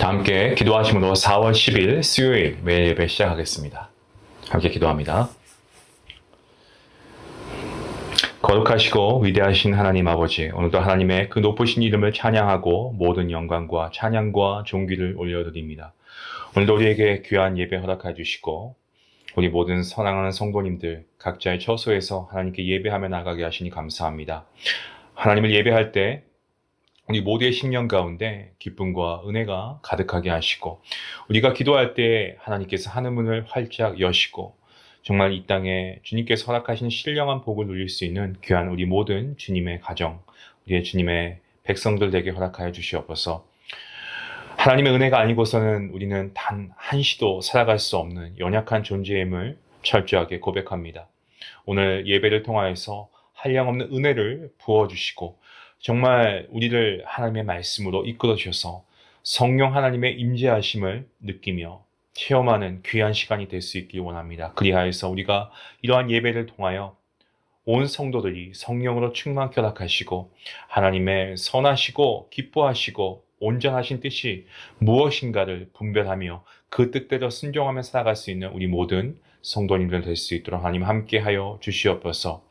다 함께 기도하심으로 4월 10일 수요일 매일 예배 시작하겠습니다. 함께 기도합니다. 거룩하시고 위대하신 하나님 아버지, 오늘도 하나님의 그 높으신 이름을 찬양하고 모든 영광과 찬양과 존귀를 올려드립니다. 오늘도 우리에게 귀한 예배 허락해 주시고 우리 모든 사랑하는 성도님들 각자의 처소에서 하나님께 예배하며 나가게 하시니 감사합니다. 하나님을 예배할 때 우리 모두의 심령 가운데 기쁨과 은혜가 가득하게 하시고 우리가 기도할 때 하나님께서 하늘문을 활짝 여시고 정말 이 땅에 주님께서 허락하신 신령한 복을 누릴 수 있는 귀한 우리 모든 주님의 가정, 우리의 주님의 백성들 되게 허락하여 주시옵소서. 하나님의 은혜가 아니고서는 우리는 단 한시도 살아갈 수 없는 연약한 존재임을 철저하게 고백합니다. 오늘 예배를 통하여서 한량없는 은혜를 부어주시고 정말 우리를 하나님의 말씀으로 이끌어 주셔서 성령 하나님의 임재하심을 느끼며 체험하는 귀한 시간이 될 수 있길 원합니다. 그리하여서 우리가 이러한 예배를 통하여 온 성도들이 성령으로 충만케 허락하시고 하나님의 선하시고 기뻐하시고 온전하신 뜻이 무엇인가를 분별하며 그 뜻대로 순종하며 살아갈 수 있는 우리 모든 성도님들 될 수 있도록 하나님 함께하여 주시옵소서.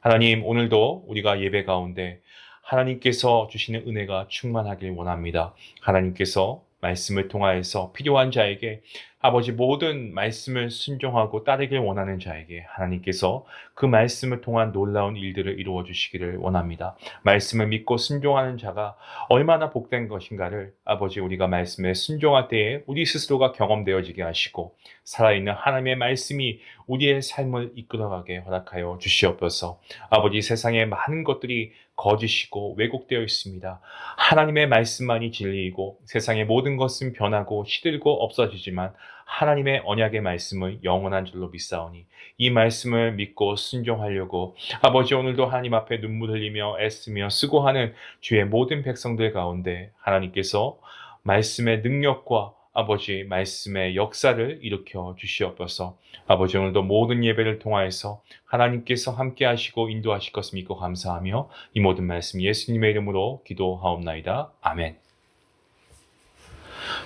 하나님, 오늘도 우리가 예배 가운데 하나님께서 주시는 은혜가 충만하길 원합니다. 하나님께서 말씀을 통하여서 필요한 자에게 아버지 모든 말씀을 순종하고 따르길 원하는 자에게 하나님께서 그 말씀을 통한 놀라운 일들을 이루어 주시기를 원합니다. 말씀을 믿고 순종하는 자가 얼마나 복된 것인가를 아버지 우리가 말씀에 순종할 때에 우리 스스로가 경험되어지게 하시고 살아있는 하나님의 말씀이 우리의 삶을 이끌어가게 허락하여 주시옵소서. 아버지, 세상에 많은 것들이 거짓이고 왜곡되어 있습니다. 하나님의 말씀만이 진리이고 세상의 모든 것은 변하고 시들고 없어지지만 하나님의 언약의 말씀은 영원한 줄로 믿사오니 이 말씀을 믿고 순종하려고 아버지 오늘도 하나님 앞에 눈물 흘리며 애쓰며 수고하는 주의 모든 백성들 가운데 하나님께서 말씀의 능력과 아버지 말씀의 역사를 일으켜 주시옵소서. 아버지 오늘도 모든 예배를 통하여서 하나님께서 함께 하시고 인도하실 것을 믿고 감사하며 이 모든 말씀 예수님의 이름으로 기도하옵나이다. 아멘.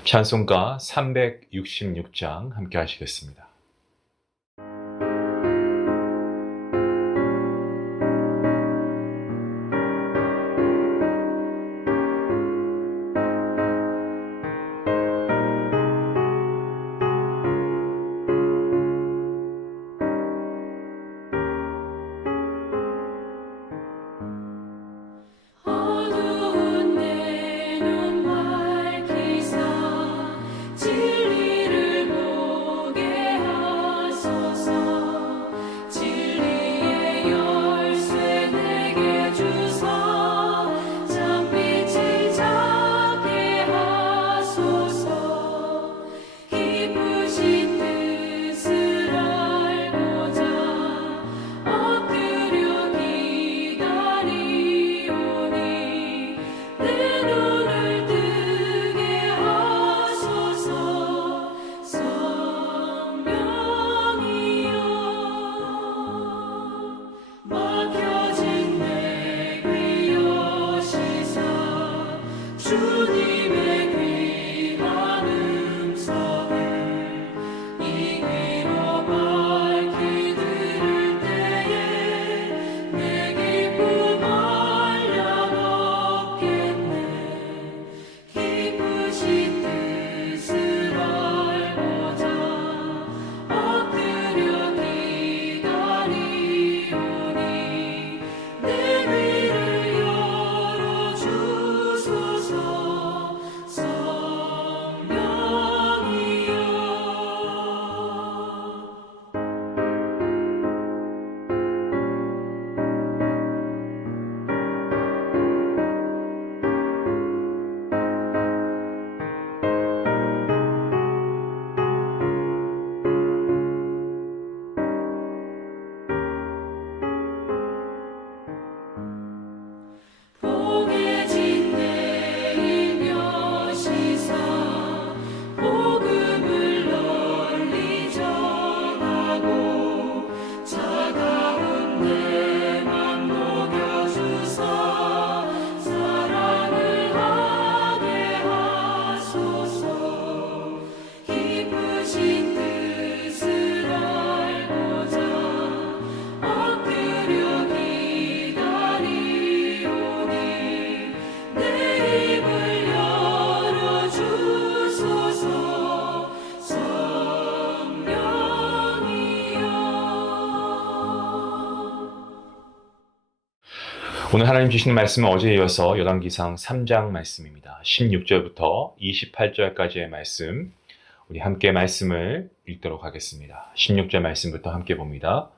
찬송가 366장 함께 하시겠습니다. 어두운 내 눈 밝히사 진리를 보게 오늘 하나님 주시는 말씀은 어제에 이어서 열왕기상 3장 말씀입니다. 16절부터 28절까지의 말씀, 우리 함께 말씀을 읽도록 하겠습니다. 16절 말씀부터 함께 봅니다.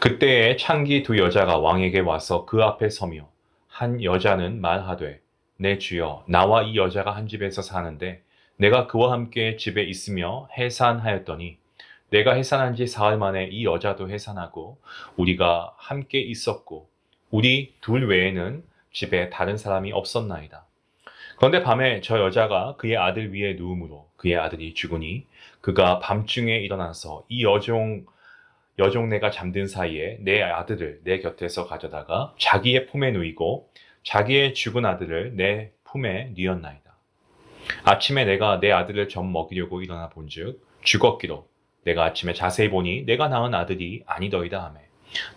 그때에 창기 두 여자가 왕에게 와서 그 앞에 서며 한 여자는 말하되 내 주여 나와 이 여자가 한 집에서 사는데 내가 그와 함께 집에 있으며 해산하였더니 내가 해산한 지 사흘 만에 이 여자도 해산하고 우리가 함께 있었고 우리 둘 외에는 집에 다른 사람이 없었나이다. 그런데 밤에 저 여자가 그의 아들 위에 누움으로 그의 아들이 죽으니 그가 밤중에 일어나서 이 여종네가 잠든 사이에 내 아들을 내 곁에서 가져다가 자기의 품에 누이고 자기의 죽은 아들을 내 품에 뉘었나이다. 아침에 내가 내 아들을 젖 먹이려고 일어나 본즉 죽었기로 내가 아침에 자세히 보니 내가 낳은 아들이 아니더이다 하매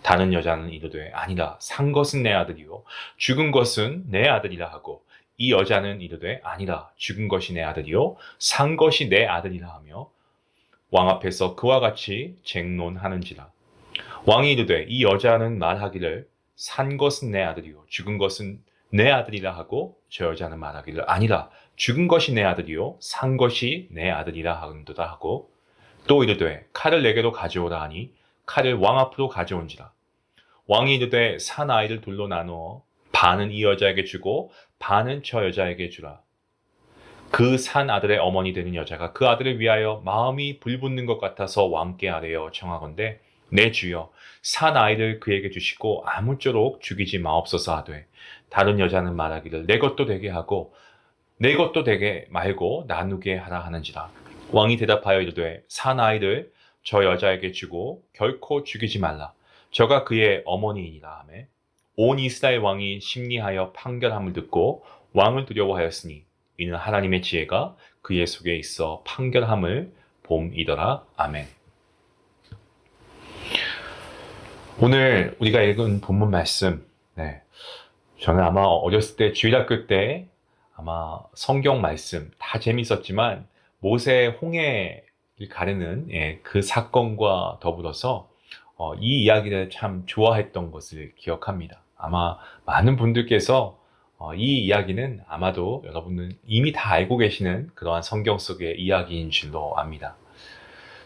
다른 여자는 이르되 아니라 산 것은 내 아들이요 죽은 것은 내 아들이라 하고 이 여자는 이르되 아니라 죽은 것이 내 아들이요 산 것이 내 아들이라 하며 왕 앞에서 그와 같이 쟁론하는지라. 왕이 이르되 이 여자는 말하기를 산 것은 내 아들이요 죽은 것은 내 아들이라 하고 저 여자는 말하기를 아니라 죽은 것이 내 아들이요 산 것이 내 아들이라 하는도다 하고 또 이르되 칼을 내게로 가져오라 하니 칼을 왕 앞으로 가져온지라. 왕이 이르되 산 아이를 둘로 나누어 반은 이 여자에게 주고 반은 저 여자에게 주라. 그 산 아들의 어머니 되는 여자가 그 아들을 위하여 마음이 불붙는 것 같아서 왕께 아뢰어 청하건대 내 주여 산 아이를 그에게 주시고 아무쪼록 죽이지 마옵소서 하되 다른 여자는 말하기를 내 것도 되게 하고 내 것도 되게 말고 나누게 하라 하는지라. 왕이 대답하여 이르되 산 아이를 저 여자에게 주고 결코 죽이지 말라. 저가 그의 어머니이니라 하매 온 이스라엘 왕이 심리하여 판결함을 듣고 왕을 두려워하였으니 이는 하나님의 지혜가 그의 속에 있어 판결함을 봄이더라. 아멘. 오늘 우리가 읽은 본문 말씀, 저는 아마 어렸을 때 주일학교 때 아마 성경 말씀 다 재밌었지만 모세 홍해를 가르는 그 사건과 더불어서 이 이야기를 참 좋아했던 것을 기억합니다. 아마 많은 분들께서 이 이야기는 아마도 여러분은 이미 다 알고 계시는 그러한 성경 속의 이야기인 줄로 압니다.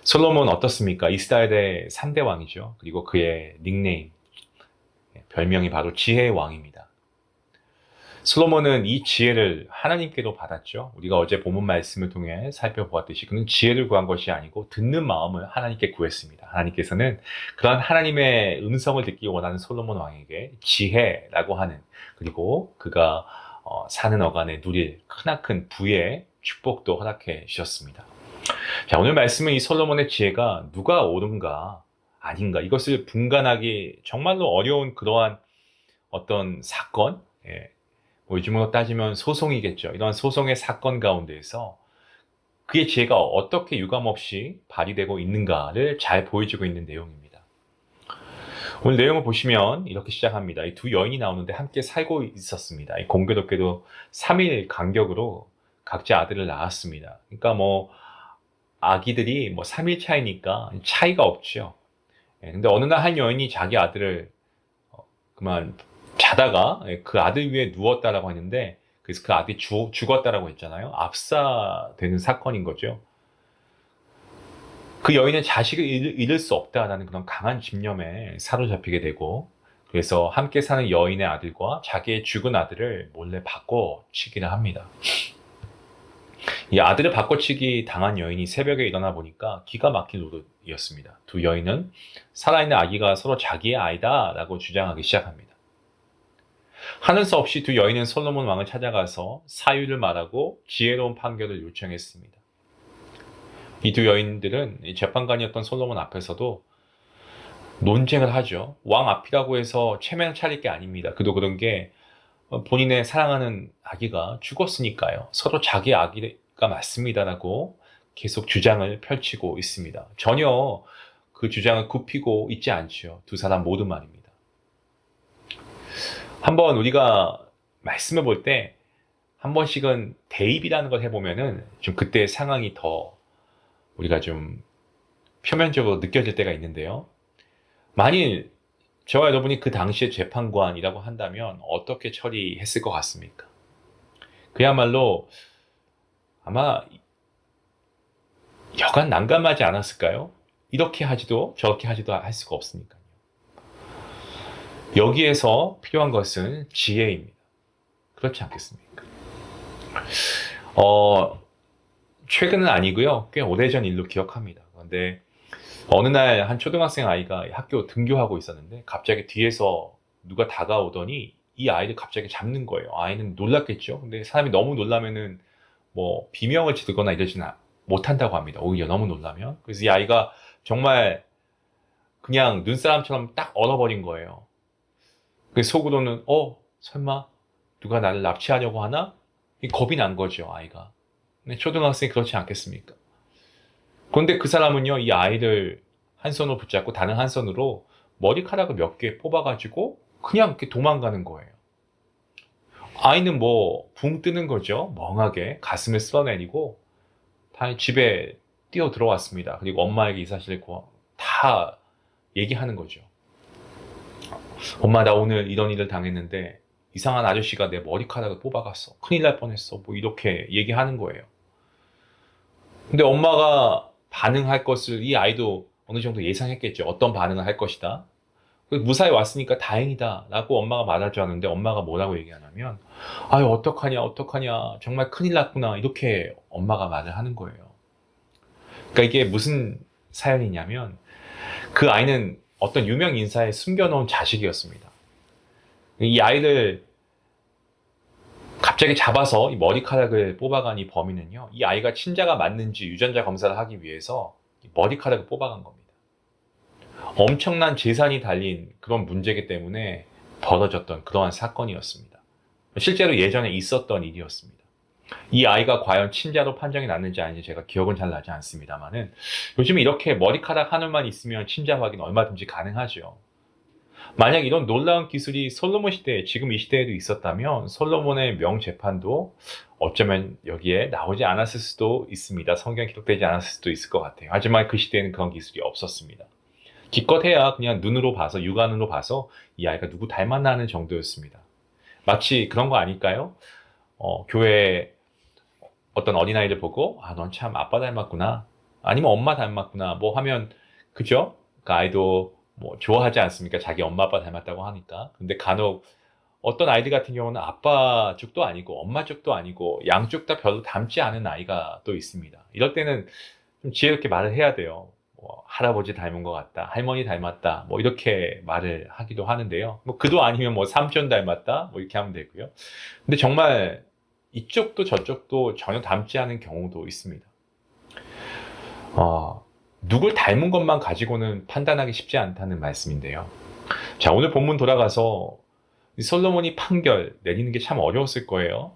솔로몬 어떻습니까? 이스라엘의 3대 왕이죠. 그리고 그의 닉네임, 별명이 바로 지혜의 왕입니다. 솔로몬은 이 지혜를 하나님께로 받았죠. 우리가 어제 본문 말씀을 통해 살펴보았듯이 그는 지혜를 구한 것이 아니고 듣는 마음을 하나님께 구했습니다. 하나님께서는 그런 하나님의 음성을 듣기 원하는 솔로몬 왕에게 지혜라고 하는, 그리고 그가 사는 어간에 누릴 크나큰 부의 축복도 허락해 주셨습니다. 자, 오늘 말씀은 이 솔로몬의 지혜가 누가 옳은가 아닌가 이것을 분간하기 정말로 어려운 그러한 어떤 사건, 요즘으로 따지면 소송이겠죠. 이런 소송의 사건 가운데에서 그의 지혜가 어떻게 유감없이 발휘되고 있는가를 잘 보여주고 있는 내용입니다. 오늘 내용을 보시면 이렇게 시작합니다. 이 두 여인이 나오는데 함께 살고 있었습니다. 공교롭게도 3일 간격으로 각자 아들을 낳았습니다. 그러니까 아기들이 3일 차이니까 차이가 없죠. 근데 어느 날 한 여인이 자기 아들을 그만 자다가 그 아들 위에 누웠다라고 하는데, 그래서 그 아들이 죽었다라고 했잖아요. 압사되는 사건인 거죠. 그 여인은 자식을 잃을 수 없다라는 그런 강한 집념에 사로잡히게 되고, 그래서 함께 사는 여인의 아들과 자기의 죽은 아들을 몰래 바꿔치기를 합니다. 이 아들을 바꿔치기 당한 여인이 새벽에 일어나 보니까 기가 막힐 노릇이었습니다. 두 여인은 살아있는 아기가 서로 자기의 아이다 라고 주장하기 시작합니다. 하는 수 없이 두 여인은 솔로몬 왕을 찾아가서 사유를 말하고 지혜로운 판결을 요청했습니다. 이 두 여인들은 재판관이었던 솔로몬 앞에서도 논쟁을 하죠. 왕 앞이라고 해서 체면 차릴 게 아닙니다. 그도 그런 게 본인의 사랑하는 아기가 죽었으니까요. 서로 자기 아기가 맞습니다라고 계속 주장을 펼치고 있습니다. 전혀 그 주장을 굽히고 있지 않죠. 두 사람 모두 말입니다. 한번 우리가 말씀을 볼 때 한 번씩은 대입이라는 걸 해보면은 좀 그때의 상황이 더 우리가 좀 표면적으로 느껴질 때가 있는데요. 만일 저와 여러분이 그 당시에 재판관이라고 한다면 어떻게 처리했을 것 같습니까? 그야말로 아마 여간 난감하지 않았을까요? 이렇게 하지도 저렇게 하지도 할 수가 없으니까요. 여기에서 필요한 것은 지혜입니다. 그렇지 않겠습니까? 최근은 아니고요. 꽤 오래전 일로 기억합니다. 그런데 어느 날 한 초등학생 아이가 학교 등교하고 있었는데 갑자기 뒤에서 누가 다가오더니 이 아이를 갑자기 잡는 거예요. 아이는 놀랐겠죠. 근데 사람이 너무 놀라면은 뭐 비명을 지르거나 이러지는 못한다고 합니다. 오히려 너무 놀라면. 그래서 이 아이가 정말 그냥 눈사람처럼 딱 얼어버린 거예요. 그 속으로는 설마 누가 나를 납치하려고 하나? 이 겁이 난 거죠, 아이가. 근데 초등학생이 그렇지 않겠습니까? 그런데 그 사람은요, 이 아이를 한 손으로 붙잡고 다른 한 손으로 머리카락을 몇 개 뽑아가지고 그냥 이렇게 도망가는 거예요. 아이는 뭐 붕 뜨는 거죠. 멍하게 가슴을 쓸어내리고 다 집에 뛰어 들어왔습니다. 그리고 엄마에게 이 사실을 다 얘기하는 거죠. 엄마, 나 오늘 이런 일을 당했는데 이상한 아저씨가 내 머리카락을 뽑아갔어. 큰일 날 뻔했어. 뭐 이렇게 얘기하는 거예요. 근데 엄마가 반응할 것을 이 아이도 어느 정도 예상했겠죠. 어떤 반응을 할 것이다. 무사히 왔으니까 다행이다 라고 엄마가 말할 줄 아는데 엄마가 뭐라고 얘기하냐면 아유, 어떡하냐 정말 큰일 났구나 이렇게 엄마가 말을 하는 거예요. 그러니까 이게 무슨 사연이냐면 그 아이는 어떤 유명 인사에 숨겨놓은 자식이었습니다. 이 아이를 갑자기 잡아서 이 머리카락을 뽑아간 이 범인은요, 이 아이가 친자가 맞는지 유전자 검사를 하기 위해서 이 머리카락을 뽑아간 겁니다. 엄청난 재산이 달린 그런 문제이기 때문에 벌어졌던 그러한 사건이었습니다. 실제로 예전에 있었던 일이었습니다. 이 아이가 과연 친자로 판정이 났는지 아닌지 제가 기억은 잘 나지 않습니다만은 요즘 이렇게 머리카락 하늘만 있으면 친자 확인 얼마든지 가능하죠. 만약 이런 놀라운 기술이 솔로몬 시대에, 지금 이 시대에도 있었다면 솔로몬의 명재판도 어쩌면 여기에 나오지 않았을 수도 있습니다. 성경에 기록되지 않았을 수도 있을 것 같아요. 하지만 그 시대에는 그런 기술이 없었습니다. 기껏해야 그냥 눈으로 봐서, 육안으로 봐서 이 아이가 누구 닮았나 하는 정도였습니다. 마치 그런 거 아닐까요? 교회에 어떤 어린아이를 보고 넌 참 아빠 닮았구나, 아니면 엄마 닮았구나 뭐 하면, 그죠? 그 아이도 뭐 좋아하지 않습니까? 자기 엄마 아빠 닮았다고 하니까. 근데 간혹 어떤 아이들 같은 경우는 아빠 쪽도 아니고 엄마 쪽도 아니고 양쪽 다 별로 닮지 않은 아이가 또 있습니다. 이럴 때는 좀 지혜롭게 말을 해야 돼요. 뭐 할아버지 닮은 것 같다, 할머니 닮았다, 뭐 이렇게 말을 하기도 하는데요. 뭐 그도 아니면 뭐 삼촌 닮았다, 뭐 이렇게 하면 되고요. 근데 정말 이쪽도 저쪽도 전혀 닮지 않은 경우도 있습니다. 누굴 닮은 것만 가지고는 판단하기 쉽지 않다는 말씀인데요. 자, 오늘 본문 돌아가서 솔로몬이 판결 내리는 게 참 어려웠을 거예요.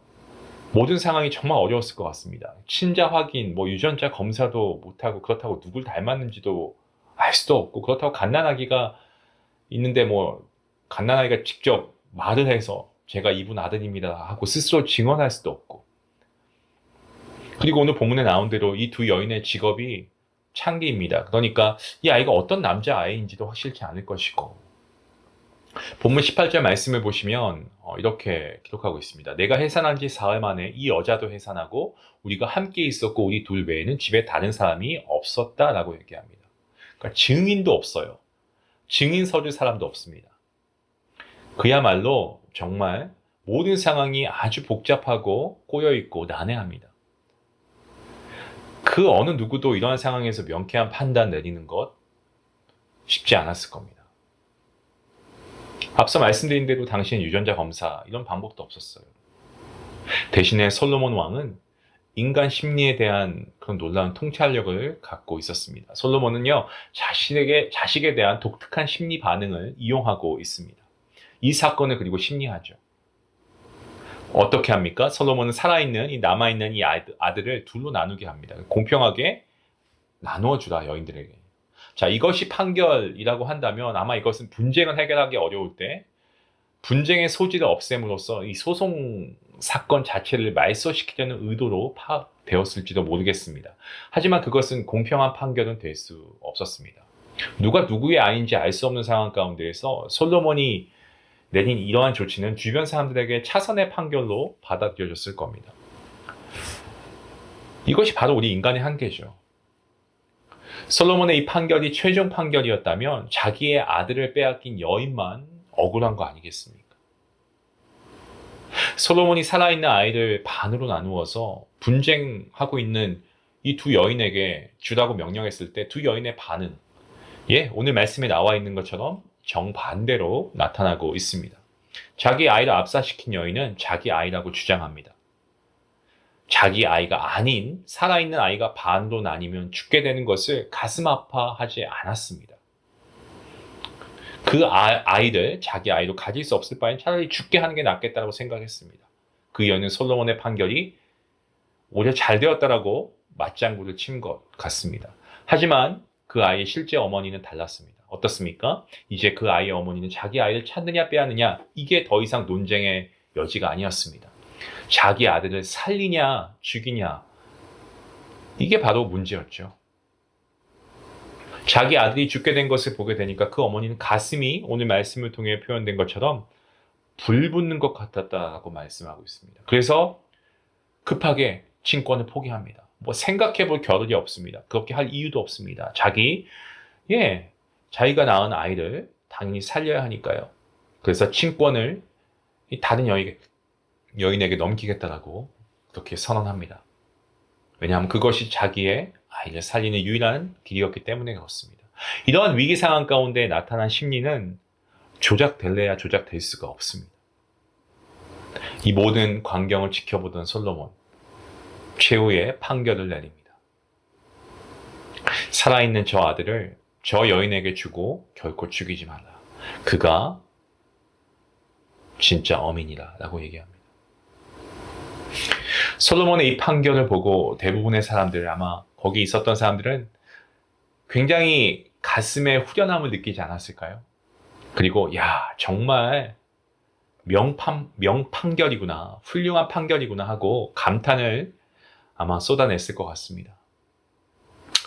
모든 상황이 정말 어려웠을 것 같습니다. 친자 확인, 뭐 유전자 검사도 못하고, 그렇다고 누굴 닮았는지도 알 수도 없고, 그렇다고 갓난아기가 있는데 뭐 갓난아기가 직접 말을 해서 제가 이분 아들입니다 하고 스스로 증언할 수도 없고. 그리고 오늘 본문에 나온 대로 이 두 여인의 직업이 창기입니다. 그러니까 이 아이가 어떤 남자아이인지도 확실치 않을 것이고, 본문 18절 말씀을 보시면 이렇게 기록하고 있습니다. 내가 해산한 지 사흘 만에 이 여자도 해산하고 우리가 함께 있었고 우리 둘 외에는 집에 다른 사람이 없었다라고 얘기합니다. 그러니까 증인도 없어요. 증인 서줄 사람도 없습니다. 그야말로 정말 모든 상황이 아주 복잡하고 꼬여있고 난해합니다. 그 어느 누구도 이러한 상황에서 명쾌한 판단 내리는 것 쉽지 않았을 겁니다. 앞서 말씀드린 대로 당시엔 유전자 검사 이런 방법도 없었어요. 대신에 솔로몬 왕은 인간 심리에 대한 그런 놀라운 통찰력을 갖고 있었습니다. 솔로몬은요, 자식에 대한 독특한 심리 반응을 이용하고 있습니다. 이 사건을 그리고 심리하죠. 어떻게 합니까? 솔로몬은 남아있는 이 아들을 둘로 나누게 합니다. 공평하게 나누어 주라, 여인들에게. 자, 이것이 판결이라고 한다면 아마 이것은 분쟁을 해결하기 어려울 때 분쟁의 소지를 없앰으로써 이 소송 사건 자체를 말소시키려는 의도로 파악되었을지도 모르겠습니다. 하지만 그것은 공평한 판결은 될 수 없었습니다. 누가 누구의 아이인지 알 수 없는 상황 가운데에서 솔로몬이 내린 이러한 조치는 주변 사람들에게 차선의 판결로 받아들여졌을 겁니다. 이것이 바로 우리 인간의 한계죠. 솔로몬의 이 판결이 최종 판결이었다면 자기의 아들을 빼앗긴 여인만 억울한 거 아니겠습니까? 솔로몬이 살아있는 아이를 반으로 나누어서 분쟁하고 있는 이 두 여인에게 주라고 명령했을 때 두 여인의 반은 오늘 말씀에 나와 있는 것처럼 정반대로 나타나고 있습니다. 자기 아이를 압사시킨 여인은 자기 아이라고 주장합니다. 자기 아이가 아닌 살아있는 아이가 반으로 나뉘면 죽게 되는 것을 가슴 아파하지 않았습니다. 그 아이를 자기 아이로 가질 수 없을 바엔 차라리 죽게 하는 게 낫겠다고 생각했습니다. 그 여인은 솔로몬의 판결이 오히려 잘 되었다라고 맞장구를 친 것 같습니다. 하지만 그 아이의 실제 어머니는 달랐습니다. 어떻습니까? 이제 그 아이의 어머니는 자기 아이를 찾느냐 빼앗느냐 이게 더 이상 논쟁의 여지가 아니었습니다. 자기 아들을 살리냐 죽이냐 이게 바로 문제였죠. 자기 아들이 죽게 된 것을 보게 되니까 그 어머니는 가슴이 오늘 말씀을 통해 표현된 것처럼 불붙는 것 같았다고 말씀하고 있습니다. 그래서 급하게 친권을 포기합니다. 생각해 볼 겨를이 없습니다. 그렇게 할 이유도 없습니다. 자기가 낳은 아이를 당연히 살려야 하니까요. 그래서 친권을 다른 여인에게 넘기겠다라고 그렇게 선언합니다. 왜냐하면 그것이 자기의 아이를 살리는 유일한 길이었기 때문에 그렇습니다. 이러한 위기 상황 가운데 나타난 심리는 조작될래야 조작될 수가 없습니다. 이 모든 광경을 지켜보던 솔로몬, 최후의 판결을 내립니다. 살아있는 저 아들을 저 여인에게 주고 결코 죽이지 말라. 그가 진짜 어민이라 라고 얘기합니다. 솔로몬의 이 판결을 보고 대부분의 사람들, 아마 거기 있었던 사람들은 굉장히 가슴에 후련함을 느끼지 않았을까요? 그리고 정말 명판결이구나, 훌륭한 판결이구나 하고 감탄을 아마 쏟아냈을 것 같습니다.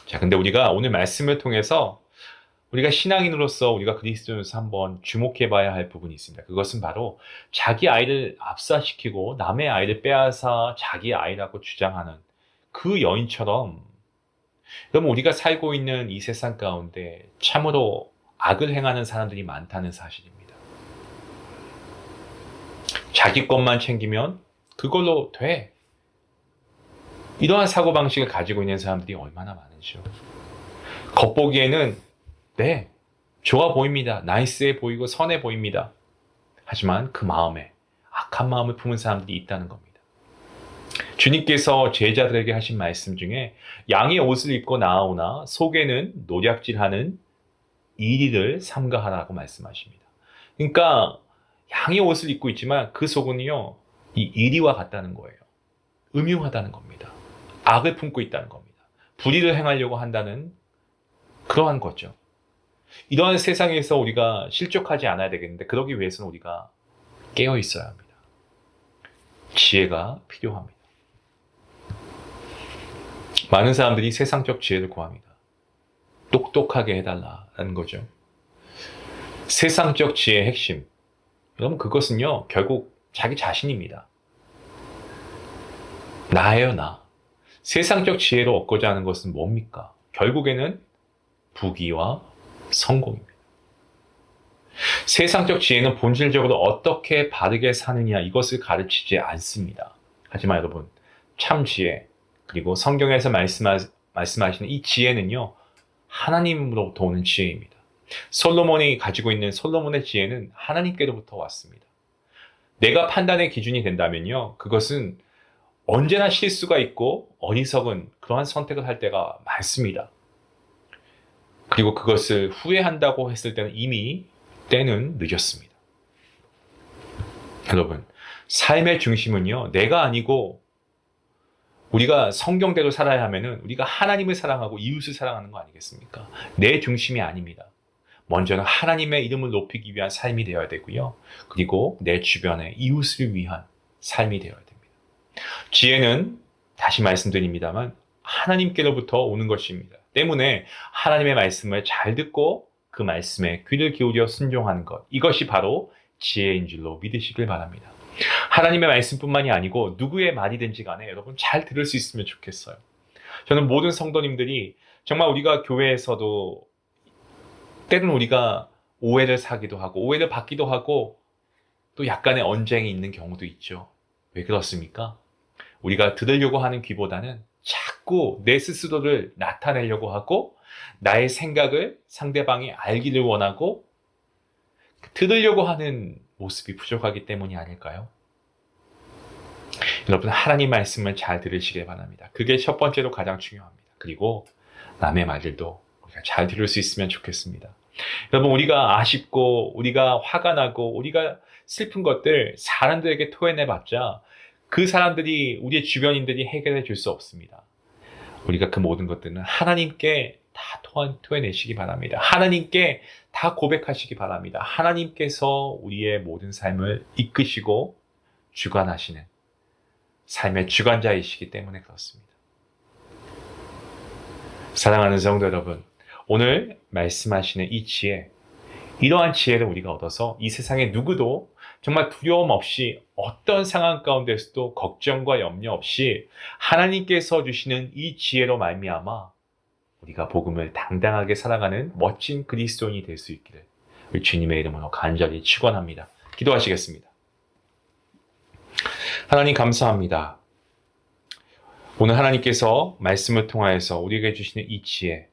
자, 근데 우리가 오늘 말씀을 통해서 우리가 신앙인으로서 우리가 그리스도인으로서 한번 주목해 봐야 할 부분이 있습니다. 그것은 바로 자기 아이를 압사시키고 남의 아이를 빼앗아 자기 아이라고 주장하는 그 여인처럼, 그럼 우리가 살고 있는 이 세상 가운데 참으로 악을 행하는 사람들이 많다는 사실입니다. 자기 것만 챙기면 그걸로 돼. 이러한 사고방식을 가지고 있는 사람들이 얼마나 많은지요. 겉보기에는 좋아 보입니다. 나이스해 보이고 선해 보입니다. 하지만 그 마음에 악한 마음을 품은 사람들이 있다는 겁니다. 주님께서 제자들에게 하신 말씀 중에 양의 옷을 입고 나아오나 속에는 노략질하는 이리를 삼가하라고 말씀하십니다. 그러니까 양의 옷을 입고 있지만 그 속은요, 이 이리와 같다는 거예요. 음흉하다는 겁니다. 악을 품고 있다는 겁니다. 불의를 행하려고 한다는 그러한 거죠. 이러한 세상에서 우리가 실족하지 않아야 되겠는데, 그러기 위해서는 우리가 깨어 있어야 합니다. 지혜가 필요합니다. 많은 사람들이 세상적 지혜를 구합니다. 똑똑하게 해달라는 거죠. 세상적 지혜의 핵심, 여러분, 그것은요 결국 자기 자신입니다. 나예요, 나. 세상적 지혜로 얻고자 하는 것은 뭡니까? 결국에는 부귀와 성공입니다. 세상적 지혜는 본질적으로 어떻게 바르게 사느냐, 이것을 가르치지 않습니다. 하지만 여러분, 참 지혜, 그리고 성경에서 말씀하시는 이 지혜는요, 하나님으로부터 오는 지혜입니다. 솔로몬이 가지고 있는 솔로몬의 지혜는 하나님께로부터 왔습니다. 내가 판단의 기준이 된다면요, 그것은 언제나 실수가 있고 어리석은 그러한 선택을 할 때가 많습니다. 그리고 그것을 후회한다고 했을 때는 이미 때는 늦었습니다. 여러분, 삶의 중심은요, 내가 아니고 우리가 성경대로 살아야 하면은 우리가 하나님을 사랑하고 이웃을 사랑하는 거 아니겠습니까? 내 중심이 아닙니다. 먼저는 하나님의 이름을 높이기 위한 삶이 되어야 되고요. 그리고 내 주변의 이웃을 위한 삶이 되어야 됩니다. 지혜는 다시 말씀드립니다만 하나님께로부터 오는 것입니다. 때문에 하나님의 말씀을 잘 듣고 그 말씀에 귀를 기울여 순종하는 것, 이것이 바로 지혜인 줄로 믿으시길 바랍니다. 하나님의 말씀뿐만이 아니고 누구의 말이든지 간에 여러분 잘 들을 수 있으면 좋겠어요. 저는 모든 성도님들이 정말 우리가 교회에서도 때로는 우리가 오해를 사기도 하고 오해를 받기도 하고 또 약간의 언쟁이 있는 경우도 있죠. 왜 그렇습니까? 우리가 들으려고 하는 귀보다는 자꾸 내 스스로를 나타내려고 하고 나의 생각을 상대방이 알기를 원하고 들으려고 하는 모습이 부족하기 때문이 아닐까요? 여러분 하나님 말씀을 잘 들으시길 바랍니다. 그게 첫 번째로 가장 중요합니다. 그리고 남의 말들도 우리가 잘 들을 수 있으면 좋겠습니다. 여러분 우리가 아쉽고 우리가 화가 나고 우리가 슬픈 것들 사람들에게 토해내봤자 그 사람들이 우리의 주변인들이 해결해 줄 수 없습니다. 우리가 그 모든 것들은 하나님께 다 토해내시기 바랍니다. 하나님께 다 고백하시기 바랍니다. 하나님께서 우리의 모든 삶을 이끄시고 주관하시는 삶의 주관자이시기 때문에 그렇습니다. 사랑하는 성도 여러분, 오늘 말씀하시는 이 지혜, 이러한 지혜를 우리가 얻어서 이 세상에 누구도 정말 두려움 없이 어떤 상황 가운데서도 걱정과 염려 없이 하나님께서 주시는 이 지혜로 말미암아 우리가 복음을 당당하게 살아가는 멋진 그리스도인이 될 수 있기를 우리 주님의 이름으로 간절히 축원합니다. 기도하시겠습니다. 하나님 감사합니다. 오늘 하나님께서 말씀을 통하여서 우리에게 주시는 이 지혜,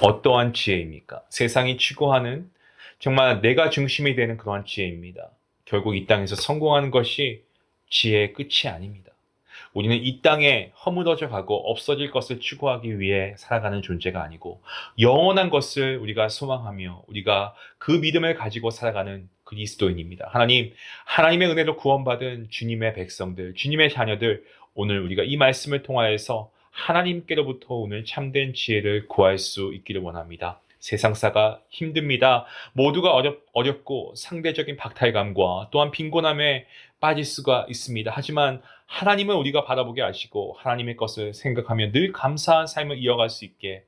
어떠한 지혜입니까? 세상이 추구하는 정말 내가 중심이 되는 그러한 지혜입니다. 결국 이 땅에서 성공하는 것이 지혜의 끝이 아닙니다. 우리는 이 땅에 허물어져 가고 없어질 것을 추구하기 위해 살아가는 존재가 아니고 영원한 것을 우리가 소망하며 우리가 그 믿음을 가지고 살아가는 그리스도인입니다. 하나님, 하나님의 은혜로 구원받은 주님의 백성들, 주님의 자녀들, 오늘 우리가 이 말씀을 통하여서 하나님께로부터 오늘 참된 지혜를 구할 수 있기를 원합니다. 세상사가 힘듭니다. 모두가 어렵고 상대적인 박탈감과 또한 빈곤함에 빠질 수가 있습니다. 하지만 하나님은 우리가 바라보게 하시고 하나님의 것을 생각하며 늘 감사한 삶을 이어갈 수 있게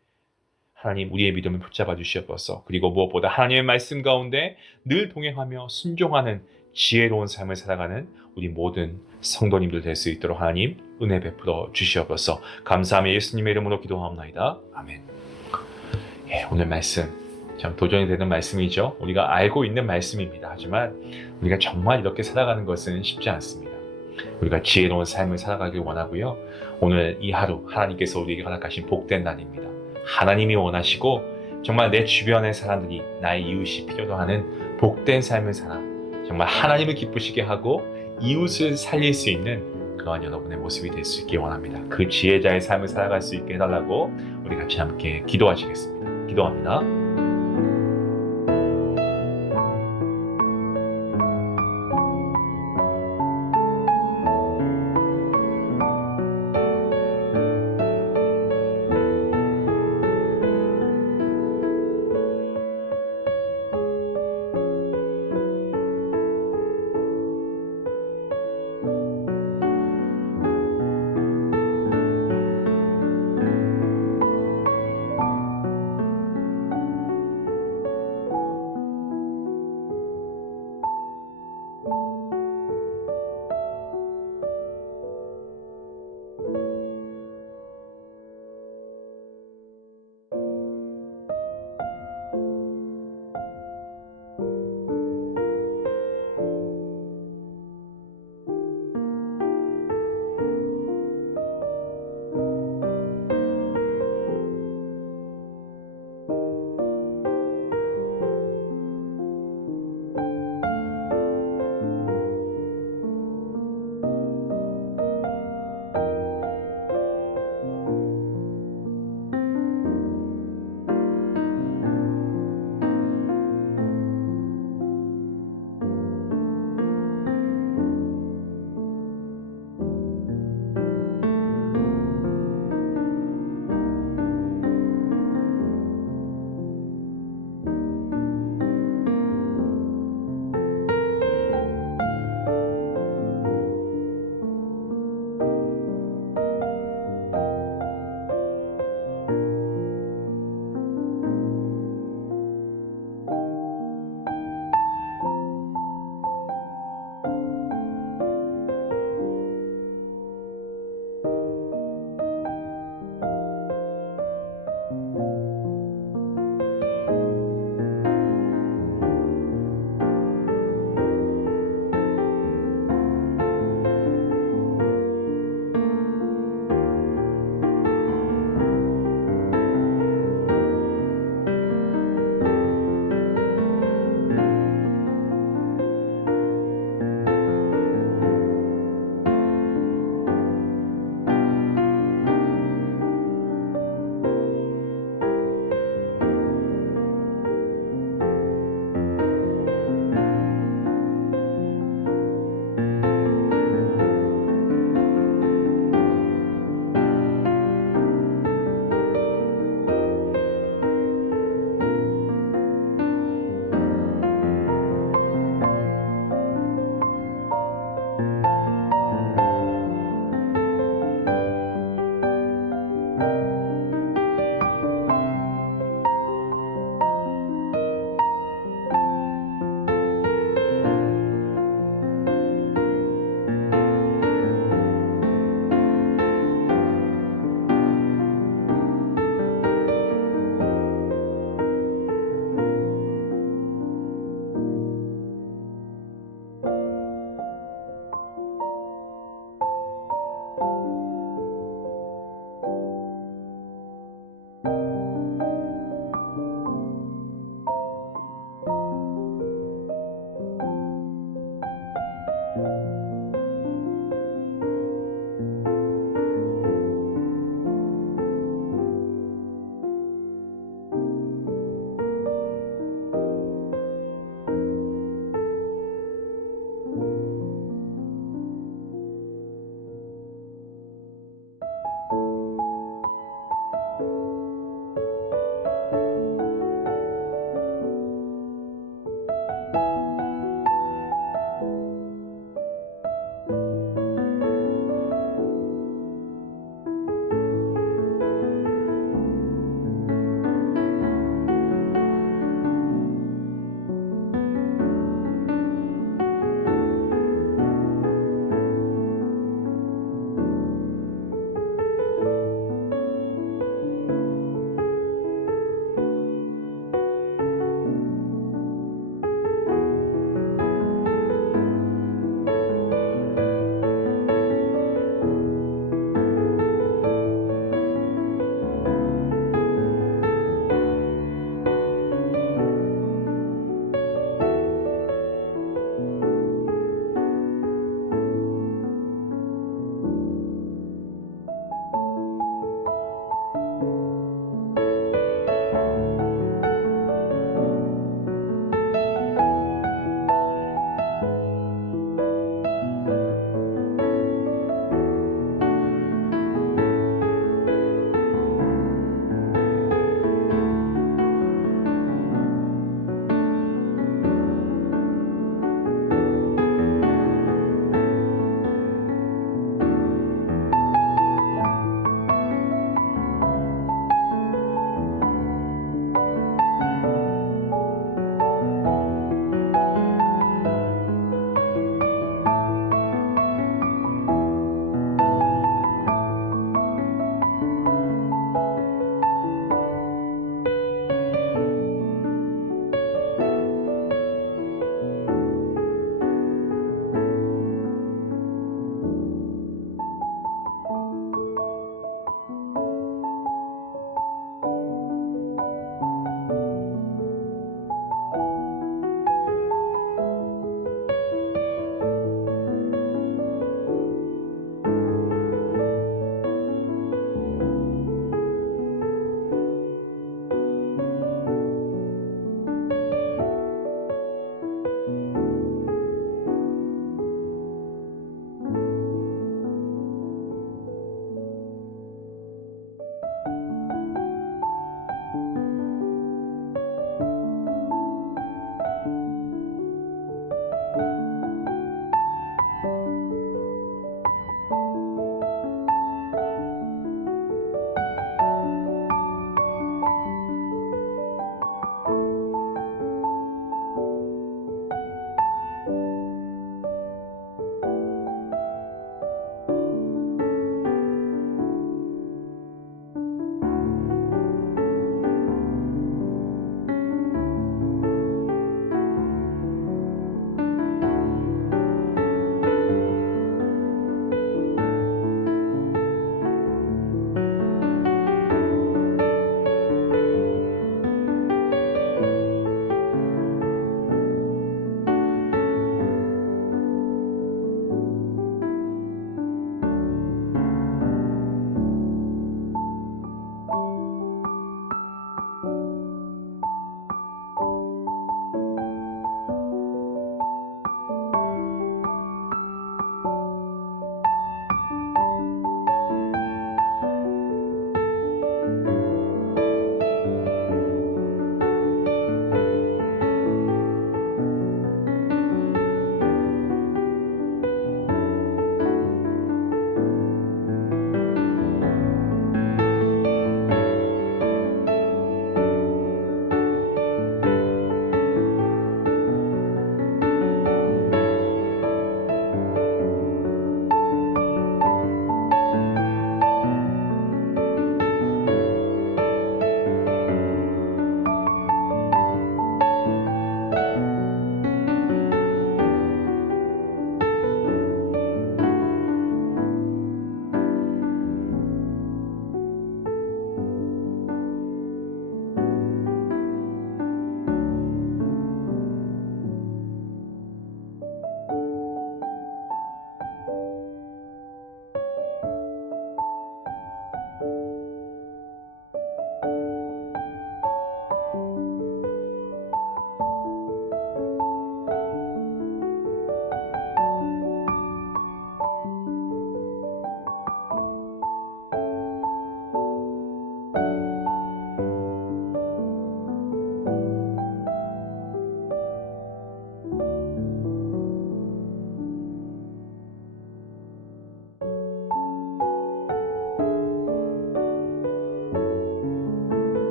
하나님 우리의 믿음을 붙잡아 주시옵소서. 그리고 무엇보다 하나님의 말씀 가운데 늘 동행하며 순종하는 지혜로운 삶을 살아가는 우리 모든 성도님들 될 수 있도록 하나님 은혜 베풀어 주시옵소서. 감사하며 예수님의 이름으로 기도하옵나이다. 아멘. 오늘 말씀 참 도전이 되는 말씀이죠. 우리가 알고 있는 말씀입니다. 하지만 우리가 정말 이렇게 살아가는 것은 쉽지 않습니다. 우리가 지혜로운 삶을 살아가길 원하고요. 오늘 이 하루 하나님께서 우리에게 허락하신 복된 날입니다. 하나님이 원하시고 정말 내 주변의 사람들이 나의 이웃이 필요로 하는 복된 삶을 살아 정말 하나님을 기쁘시게 하고 이웃을 살릴 수 있는 그러한 여러분의 모습이 될 수 있길 원합니다. 그 지혜자의 삶을 살아갈 수 있게 해달라고 우리 같이 함께 기도하시겠습니다. 기도합니다.